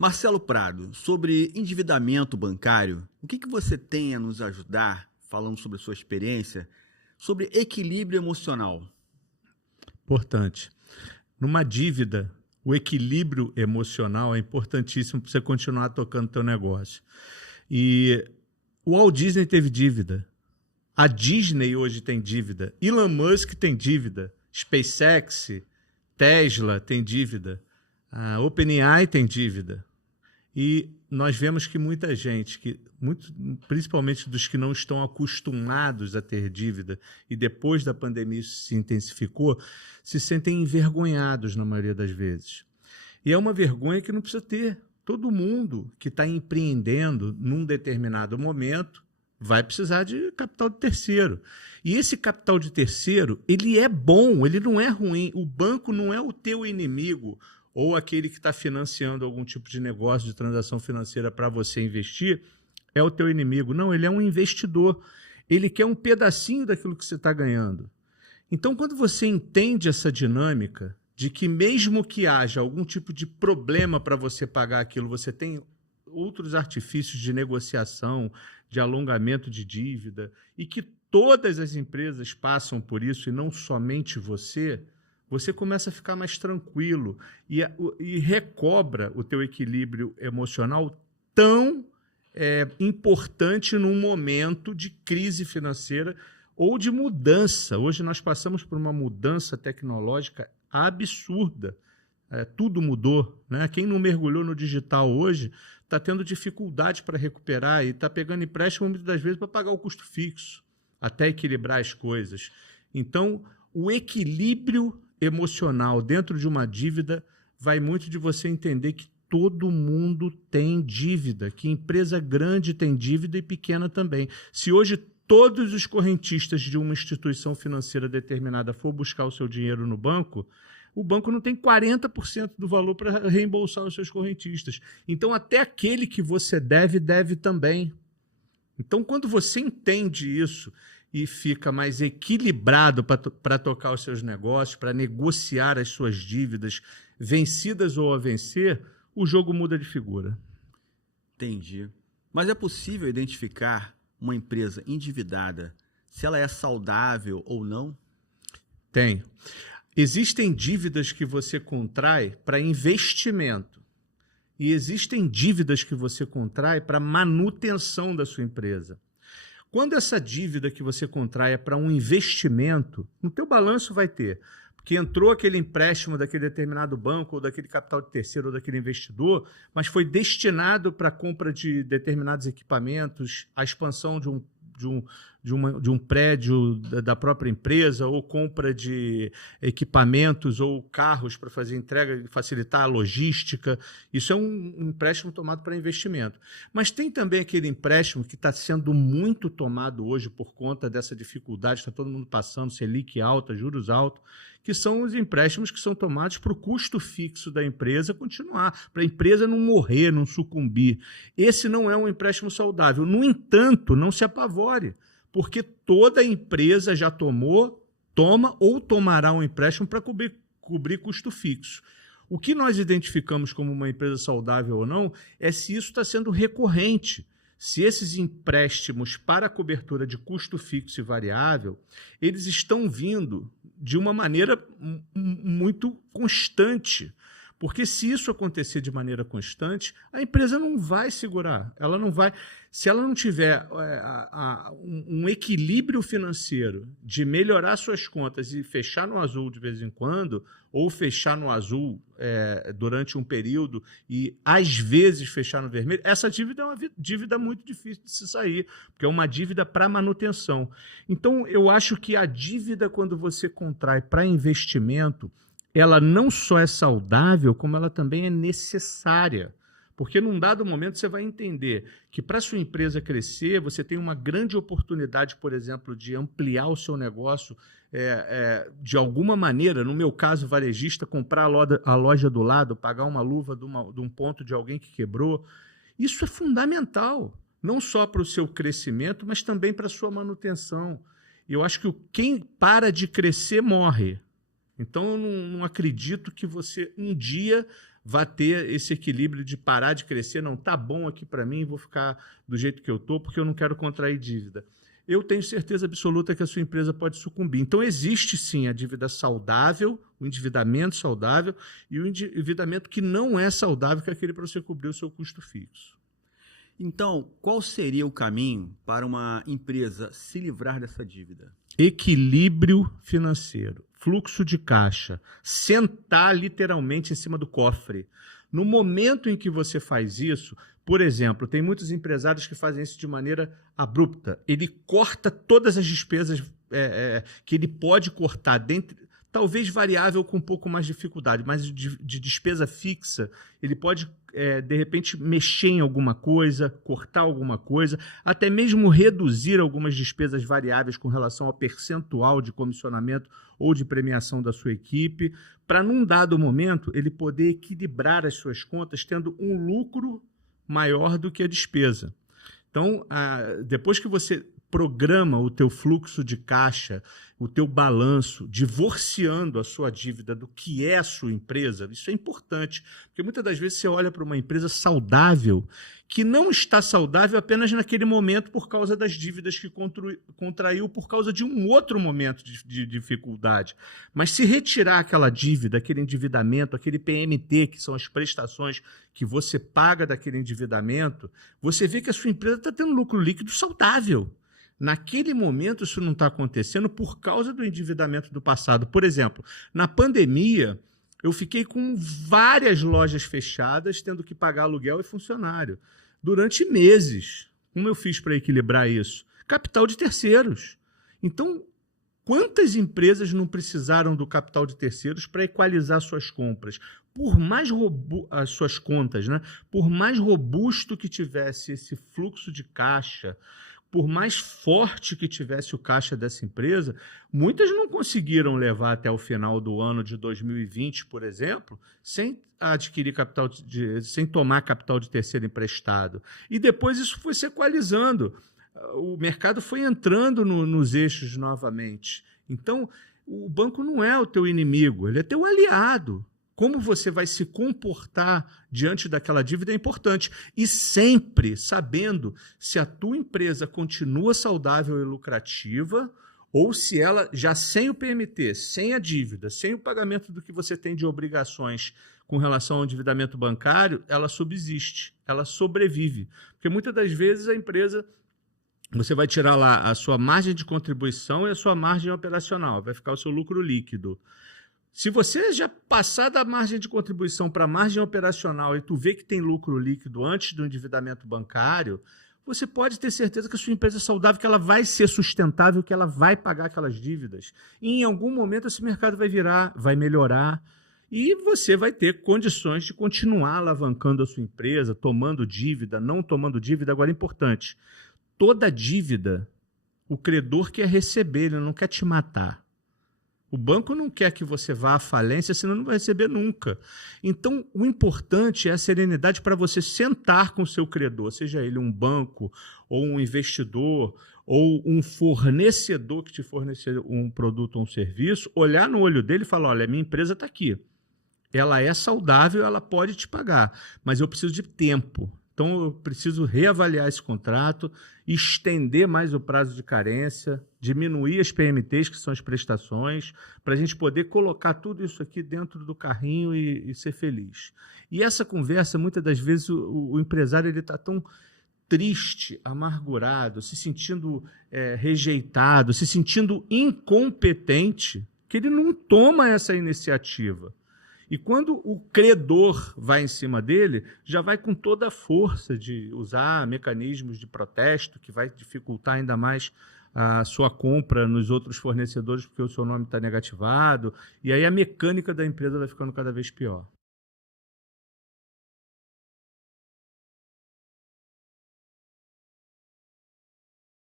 Marcelo Prado, sobre endividamento bancário, o que você tem a nos ajudar, falando sobre a sua experiência, sobre equilíbrio emocional? Importante. Numa dívida, o equilíbrio emocional é importantíssimo para você continuar tocando teu negócio. E o Walt Disney teve dívida. A Disney hoje tem dívida. Elon Musk tem dívida. SpaceX, Tesla tem dívida. A OpenAI tem dívida. E nós vemos que muita gente, principalmente dos que não estão acostumados a ter dívida, e depois da pandemia isso se intensificou, se sentem envergonhados na maioria das vezes. E é uma vergonha que não precisa ter. Todo mundo que está empreendendo num determinado momento vai precisar de capital de terceiro. E esse capital de terceiro, ele é bom, ele não é ruim. O banco não é o teu inimigo, ou aquele que está financiando algum tipo de negócio, de transação financeira para você investir, é o teu inimigo. Não, ele é um investidor. Ele quer um pedacinho daquilo que você está ganhando. Então, quando você entende essa dinâmica de que mesmo que haja algum tipo de problema para você pagar aquilo, você tem outros artifícios de negociação, de alongamento de dívida, e que todas as empresas passam por isso e não somente você começa a ficar mais tranquilo e recobra o teu equilíbrio emocional tão importante num momento de crise financeira ou de mudança. Hoje nós passamos por uma mudança tecnológica absurda. Tudo mudou, né? Quem não mergulhou no digital hoje está tendo dificuldade para recuperar e está pegando empréstimo muitas das vezes para pagar o custo fixo, até equilibrar as coisas. Então, o equilíbrio emocional dentro de uma dívida vai muito de você entender que todo mundo tem dívida, que empresa grande tem dívida e pequena também. Se hoje todos os correntistas de uma instituição financeira determinada for buscar o seu dinheiro no banco, o banco não tem 40% do valor para reembolsar os seus correntistas. Então, até aquele que você deve, deve também. Então, quando você entende isso e fica mais equilibrado para tocar os seus negócios, para negociar as suas dívidas, vencidas ou a vencer, o jogo muda de figura. Entendi. Mas é possível identificar uma empresa endividada, se ela é saudável ou não? Tem. Existem dívidas que você contrai para investimento e existem dívidas que você contrai para manutenção da sua empresa. Quando essa dívida que você contrai é para um investimento, no teu balanço vai ter, porque entrou aquele empréstimo daquele determinado banco, ou daquele capital de terceiro, ou daquele investidor, mas foi destinado para a compra de determinados equipamentos, a expansão de um prédio da própria empresa, ou compra de equipamentos ou carros para fazer entrega e facilitar a logística. Isso é um empréstimo tomado para investimento. Mas tem também aquele empréstimo que está sendo muito tomado hoje por conta dessa dificuldade, está todo mundo passando, Selic alta, juros altos, que são os empréstimos que são tomados para o custo fixo da empresa continuar, para a empresa não morrer, não sucumbir. Esse não é um empréstimo saudável. No entanto, não se apavore, porque toda empresa já toma ou tomará um empréstimo para cobrir custo fixo. O que nós identificamos como uma empresa saudável ou não é se isso está sendo recorrente, se esses empréstimos para a cobertura de custo fixo e variável, eles estão vindo de uma maneira muito constante. Porque se isso acontecer de maneira constante, a empresa não vai segurar. Ela não vai. Se ela não tiver um equilíbrio financeiro de melhorar suas contas e fechar no azul de vez em quando, ou fechar no azul durante um período e, às vezes, fechar no vermelho, essa dívida é uma dívida muito difícil de se sair, porque é uma dívida para manutenção. Então, eu acho que a dívida, quando você contrai para investimento, ela não só é saudável, como ela também é necessária. Porque num dado momento você vai entender que para a sua empresa crescer, você tem uma grande oportunidade, por exemplo, de ampliar o seu negócio de alguma maneira, no meu caso varejista, comprar a loja do lado, pagar uma luva de um ponto de alguém que quebrou. Isso é fundamental, não só para o seu crescimento, mas também para a sua manutenção. Eu acho que quem para de crescer morre. Então, eu não acredito que você um dia vá ter esse equilíbrio de parar de crescer, não, tá bom aqui para mim, vou ficar do jeito que eu estou, porque eu não quero contrair dívida. Eu tenho certeza absoluta que a sua empresa pode sucumbir. Então, existe sim a dívida saudável, o endividamento saudável e o endividamento que não é saudável, que é aquele para você cobrir o seu custo fixo. Então, qual seria o caminho para uma empresa se livrar dessa dívida? Equilíbrio financeiro, fluxo de caixa, sentar literalmente em cima do cofre. No momento em que você faz isso, por exemplo, tem muitos empresários que fazem isso de maneira abrupta. Ele corta todas as despesas que ele pode cortar, talvez variável com um pouco mais de dificuldade, mas de despesa fixa, ele pode, de repente, mexer em alguma coisa, cortar alguma coisa, até mesmo reduzir algumas despesas variáveis com relação ao percentual de comissionamento ou de premiação da sua equipe, para, num dado momento, ele poder equilibrar as suas contas, tendo um lucro maior do que a despesa. Então, depois que você programa o teu fluxo de caixa, o teu balanço, divorciando a sua dívida do que é a sua empresa, isso é importante, porque muitas das vezes você olha para uma empresa saudável que não está saudável apenas naquele momento por causa das dívidas que contraiu por causa de um outro momento de dificuldade. Mas se retirar aquela dívida, aquele endividamento, aquele PMT, que são as prestações que você paga daquele endividamento, você vê que a sua empresa está tendo lucro líquido saudável. Naquele momento, isso não está acontecendo por causa do endividamento do passado. Por exemplo, na pandemia, eu fiquei com várias lojas fechadas, tendo que pagar aluguel e funcionário. Durante meses. Como eu fiz para equilibrar isso? Capital de terceiros. Então, quantas empresas não precisaram do capital de terceiros para equalizar suas compras? Por mais as suas contas, né? Por mais robusto que tivesse esse fluxo de caixa, por mais forte que tivesse o caixa dessa empresa, muitas não conseguiram levar até o final do ano de 2020, por exemplo, sem adquirir sem tomar capital de terceiro emprestado. E depois isso foi se equalizando. O mercado foi entrando nos eixos novamente. Então, o banco não é o teu inimigo, ele é teu aliado. Como você vai se comportar diante daquela dívida é importante. E sempre sabendo se a tua empresa continua saudável e lucrativa ou se ela, já sem o PMT, sem a dívida, sem o pagamento do que você tem de obrigações com relação ao endividamento bancário, ela subsiste, ela sobrevive. Porque muitas das vezes a empresa, você vai tirar lá a sua margem de contribuição e a sua margem operacional, vai ficar o seu lucro líquido. Se você já passar da margem de contribuição para a margem operacional e tu vê que tem lucro líquido antes do endividamento bancário, você pode ter certeza que a sua empresa é saudável, que ela vai ser sustentável, que ela vai pagar aquelas dívidas. E em algum momento esse mercado vai virar, vai melhorar e você vai ter condições de continuar alavancando a sua empresa, tomando dívida, não tomando dívida. Agora, é importante, toda dívida, o credor quer receber, ele não quer te matar. O banco não quer que você vá à falência, senão não vai receber nunca. Então, o importante é a serenidade para você sentar com o seu credor, seja ele um banco, ou um investidor, ou um fornecedor que te fornecer um produto ou um serviço, olhar no olho dele e falar, olha, minha empresa está aqui. Ela é saudável, ela pode te pagar, mas eu preciso de tempo. Então, eu preciso reavaliar esse contrato, estender mais o prazo de carência, diminuir as PMTs, que são as prestações, para a gente poder colocar tudo isso aqui dentro do carrinho e ser feliz. E essa conversa, muitas das vezes, o empresário está tão triste, amargurado, se sentindo rejeitado, se sentindo incompetente, que ele não toma essa iniciativa. E quando o credor vai em cima dele, já vai com toda a força de usar mecanismos de protesto, que vai dificultar ainda mais a sua compra nos outros fornecedores, porque o seu nome está negativado, e aí a mecânica da empresa vai ficando cada vez pior.